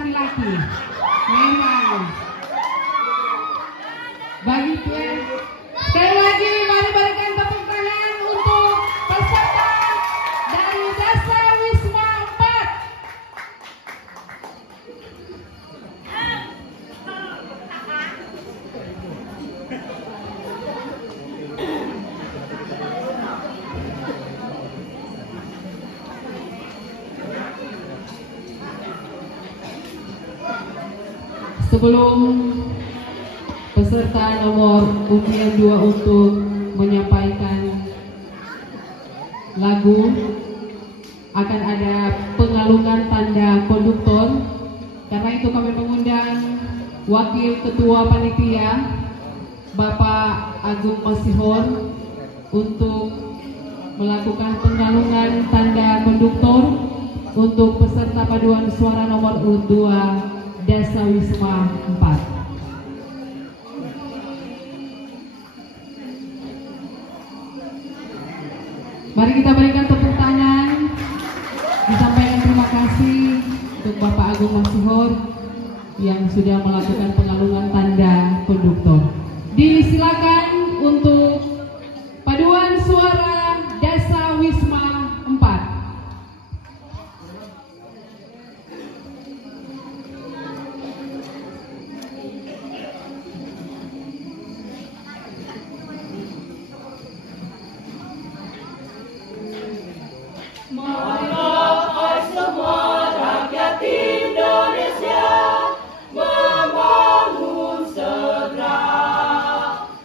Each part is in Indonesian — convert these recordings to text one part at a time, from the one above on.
laki-laki. Memang. Begitu ya. Sekali lagi mari berikan tepuk tangan untuk peserta dari Desa Wisma 4. Sebelum peserta nomor undian 2 untuk menyampaikan lagu, akan ada pengalungan tanda konduktor. Karena itu kami mengundang Wakil Ketua Panitia Bapak Agung Masihor untuk melakukan pengalungan tanda konduktor untuk peserta paduan suara nomor urut 2 Desa Wisma 4. Mari kita berikan tepuk tangan, disampaikan terima kasih untuk Bapak Agung Masihor yang sudah melakukan pengalungan tanda konduktor. Disilakan untuk paduan suara Desa Wisma 4. Marilah hai semua rakyat Indonesia membangun segera,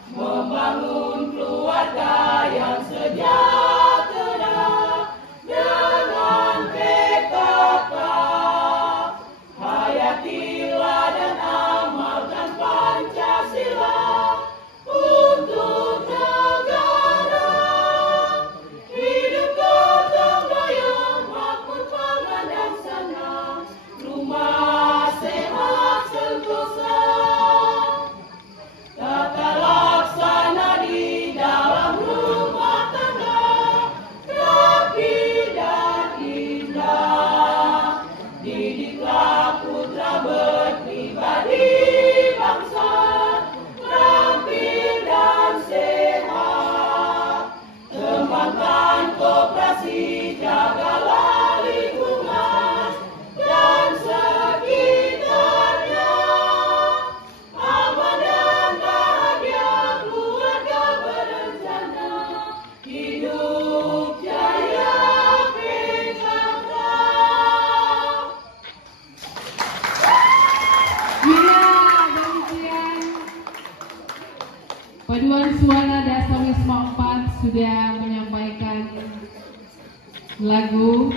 membangun keluarga yang sejahtera dengan PKK. Hayatilah dan amalkan Pancasila untuk negara. Hidup gotong royong, makmur pangan dan senang, rumah sehat sentosa. Tata laksana di dalam rumah tangga rapi dan indah. Didiklah putra berpribadi bangsa, terampil dan sehat. Kembangkan koperasi, jagalah lingkungan dan sekitarnya. Aman dan bahagia keluarga berencana, hidup jaya PKK. Ya, demikian paduan suara Desa Wisma 4 sudah menyampaikan lagu